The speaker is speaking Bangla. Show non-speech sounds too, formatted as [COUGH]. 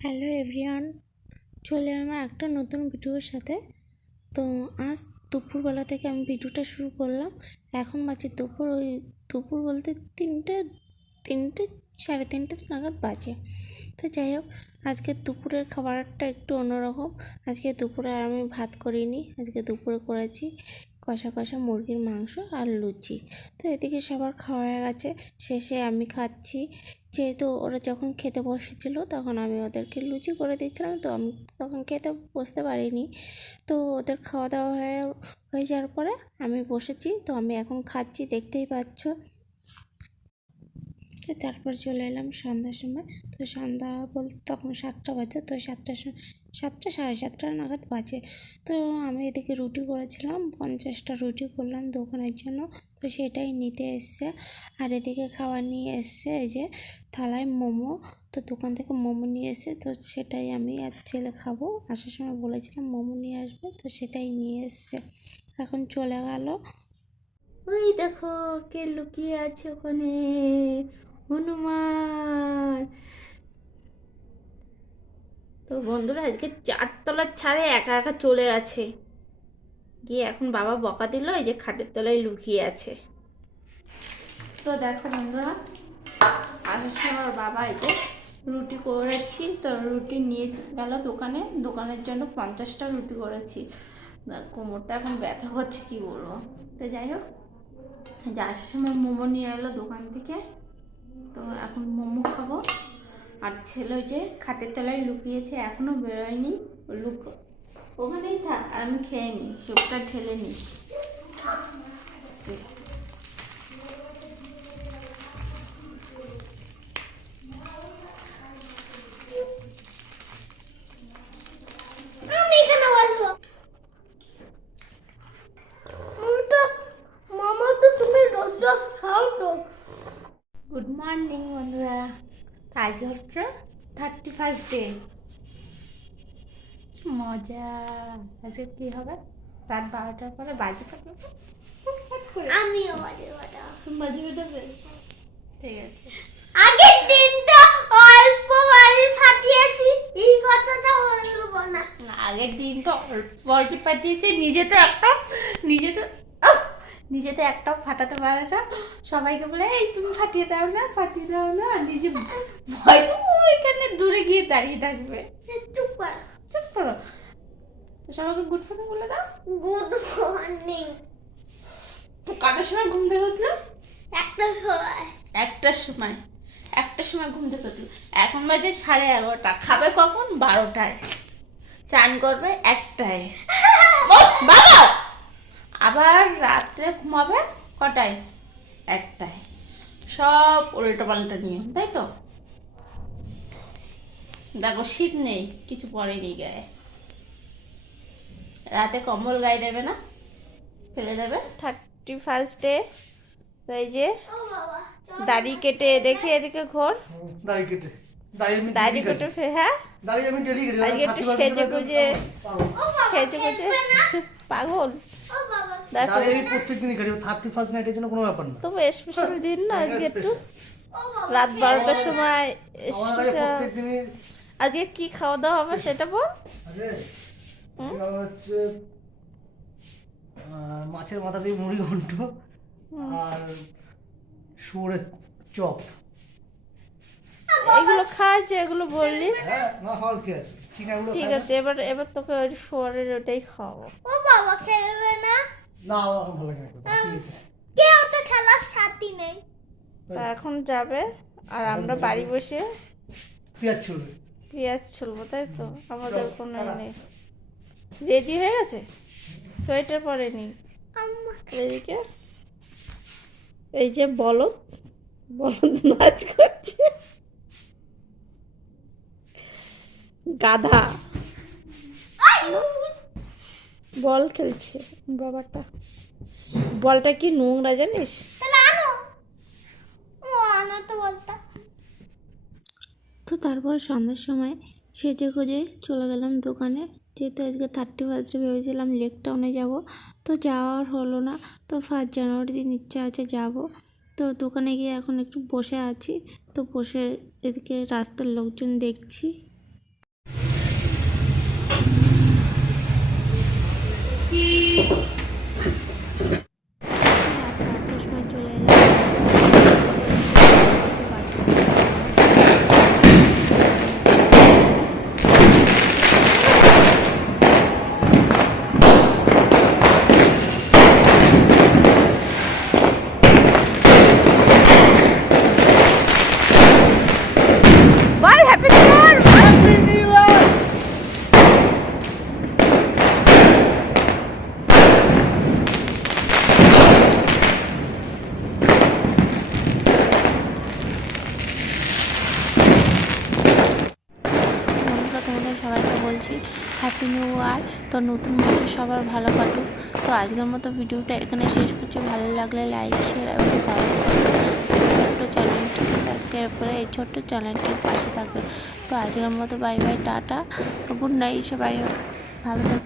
হ্যালো এভরিওয়ান, চলে আমার একটা নতুন ভিডিওর সাথে। তো আজ দুপুরবেলা থেকে আমি ভিডিওটা শুরু করলাম। এখন বাজে দুপুর, ওই দুপুর বলতে তিনটে তিনটে, সাড়ে তিনটে নাগাদ বাজে। তো যাই হোক, আজকে দুপুরের খাবারটা একটু অন্যরকম। আজকে দুপুরে আর আমি ভাত করিনি, আজকে দুপুরে করেছি কষা কষা মুরগির মাংস আর লুচি। তো এদিকে সবার খাওয়া হয়ে গেছে, শেষে আমি খাচ্ছি যেহেতু ওরা যখন খেতে বসেছিল, তখন আমি ওদেরকে লুচি করে দিচ্ছিলাম, তো আমি তখন খেতে বসতে পারিনি। তো ওদের খাওয়া দাওয়া হয়ে হয়ে যাওয়ার পরে আমি বসেছি, তো আমি এখন খাচ্ছি, দেখতেই পাচ্ছ। তো তারপর চলে এলাম সন্ধ্যার সময়। তো সন্ধ্যা বলতে তখন সাতটা বাজে, তো সময়, সাতটা, সাড়ে সাতটা নাগাদ বাজে। তো আমি এদিকে রুটি করেছিলাম, পঞ্চাশটা রুটি করলাম দোকানের জন্য, তো সেটাই নিতে এসছে। আর এদিকে খাবার নিয়ে এসছে এই যে থালায় মোমো, তো দোকান থেকে মোমো নিয়ে এসে তো সেটাই আমি আর ছেলে খাব। আসার সময় বলেছিলাম মোমো নিয়ে আসবে, তো সেটাই নিয়ে এসছে। এখন চলে গেল। ওই দেখো কে লুকিয়ে আছে ওখানে। হনুমান। তো বন্ধুরা, আজকে চারতলার ছাদে একা একা চলে গেছে। গিয়ে এখন বাবা বকা দিল, এই যে খাটের তলায় লুকিয়ে আছে। তো দেখো বন্ধুরা আসার আমার বাবা এই যে রুটি করেছি, তো রুটি নিয়ে গেল দোকানে। দোকানের জন্য পঞ্চাশটা রুটি করেছি। কোমরটা এখন ব্যথা হচ্ছে কি বলব। তো যাই হোক যে আসার সময় মোমো নিয়ে এলো দোকান থেকে। তো এখন মোমো খাব। আর ছেলে যে খাটের তলায় লুকিয়েছে এখনও বেরোয়নি। লুক ওখানেই থাক, আর আমি খেয়ে নিই, সুপটা ঢেলে নিই। মর্নিং বন্ধুরা। আজ হচ্ছে থার্টি ফার্স্ট ডে মজা। আজকে কী হবে? রাত বারোটার পরে বাজি ফাটবে আমিও বাজে তুমি বাজি ফাটাবে? ঠিক আছে। আগের দিনটা অল্প বাজি ফাটিয়েছি এই কথাটা বলব না। আগের দিন তো অল্প অল্প পাঠিয়েছে নিজে তো একটা নিজে তো! নিজে তো একটাও ফাটাতে পারে না। সবাইকে বলে এই তুমি ফাটিয়ে দাও না ফাটিয়ে দাও না। নিজে ভয় তো ওইখানে দূরে গিয়ে দাঁড়িয়ে থাকবে। চুপ কর। চুপ করো। তো সবাইকে গুড মর্নিং বলে দাও। গুড মর্নিং তো কটার সময় ঘুম থেকে উঠল? একটা সময়। একটার সময়। একটার সময় ঘুম থেকে উঠল। এখন বাজে সাড়ে এগারোটা। খাবে কখন? বারোটায়। চান করবে একটায়। [LAUGHS] বাবা! আবার রাত্রে ঘুমাবে কটায়? একটায়। সব উল্টো পাল্টা নিয়ম তাই তো? দেখো শীত নেই কিছু পরেনি গায়ে। রাতে কম্বল গায়ে দেবে না? ফেলে দেবে? থার্টি ফার্স্টে ডে এই যে দাড়ি কেটে দেখি এদিকে ঘোর। দাড়ি কেটে দাড়ি আমি দাড়ি daily কেটে হ্যাঁ? দাড়ি আমি ডেলি কেটে আজকে একটু সেজে গুজে। সেজে গুজে। পাগল। দেখো। আমি প্রত্যেক দিনই কাটি থার্টি ফার্স্ট নাইটের জন্য কোনো ব্যাপার না। তবু স্পেশাল দিন না আজকে একটু। রাত বারোটার সময় আমার কাছে special- প্রত্যেক দিনই আজকে কি খাওয়া দাওয়া হবে সেটা বল। আরে হচ্ছে মাছের মাথা দিয়ে মুড়ি ঘন্ট আর শুয়োরের চপ। এগুলো খাওয়াছে এগুলো বললি। হ্যাঁ না হওয়ার কি ঠিক আছে এবার এবার তোকে ওই শোয়ারের ওটাই খাওয়াবো। ও বাবা খেলবে না? না আমার ভালো লাগে না। কেউ তো খেলার সাথী নেই। তা এখন যাবে আর আমরা বাড়ি বসে পেঁয়াজ চলবে পেঁয়াজ ছুলবো তাই তো? আমাদের কোনো নেই। রেডি হয়ে গেছে? সোয়েটার পরেনি আম্মা এদিকে? এই যে বলদ বলদ নাচ করছে। গাধা। বল খেলছে বাবাটা। বলটা কি নোংরা জানিস? তাহলে আনো। ও আনো তো বলতা তো তারপর সন্ধ্যার সময় সেজে খুঁজে চলে গেলাম দোকানে। যেহেতু আজকে থার্টি ফার্স্টে ভেবেছিলাম লেক টাউনে যাব তো যাওয়ার হলো না। তো ফার্স্ট জানুয়ারি দিন ইচ্ছা আছে যাব। তো দোকানে গিয়ে এখন একটু বসে আছি। তো বসে এদিকে রাস্তার লোকজন দেখছি। বলছি হ্যাপি নিউ ইয়ার তো নতুন বছর সবার ভালো কাটুক। তো আজকের মতো ভিডিওটা এখানে শেষ করছি। ভালো লাগলে লাইক শেয়ার এবং কমেন্ট করবে ছোট্ট চ্যানেলটিকে সাবস্ক্রাইব করে এই ছোট্ট চ্যানেলটির পাশে থাকবে। তো আজকের মতো বাই বাই টাটা। তো গুড নাইট সবাই। ভালো থাকো।